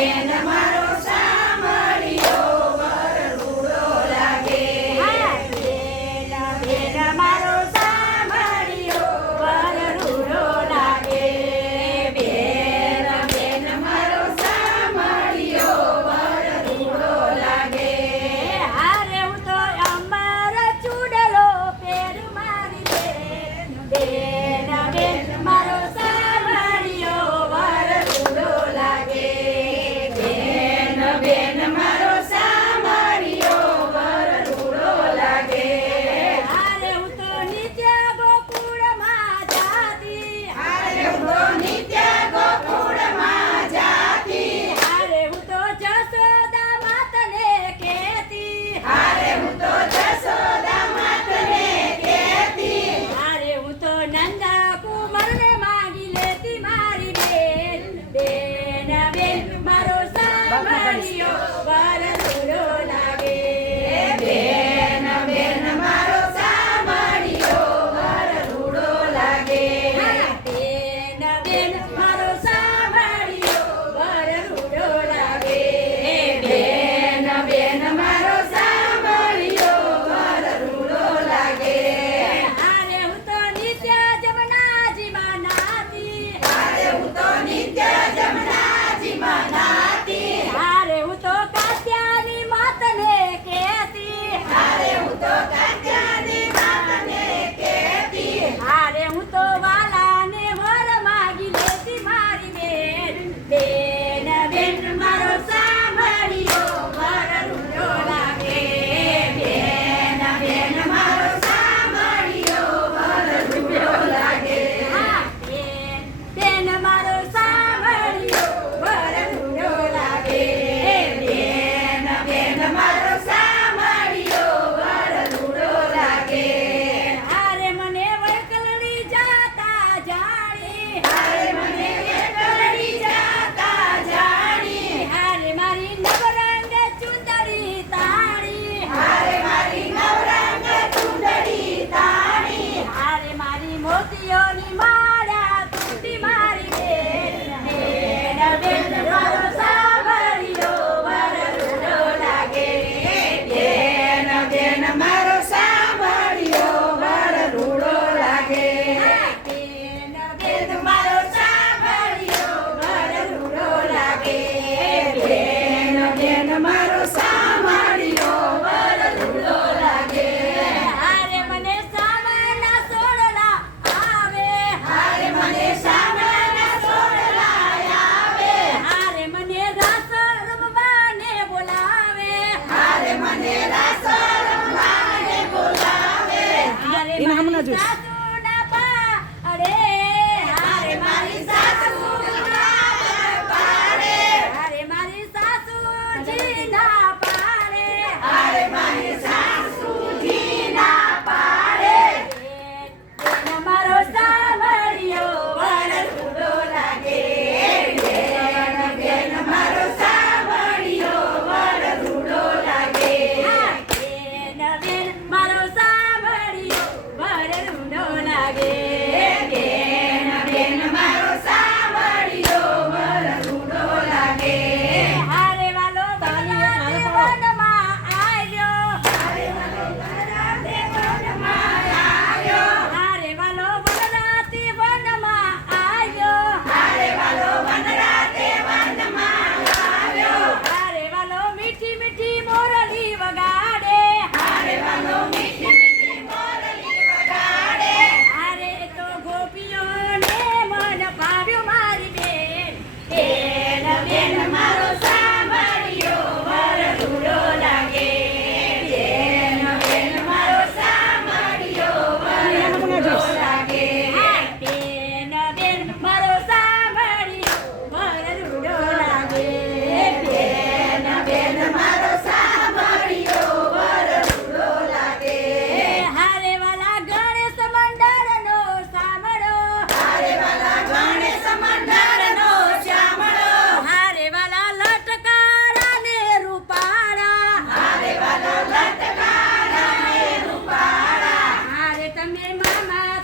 Namaste. 对 Salamat!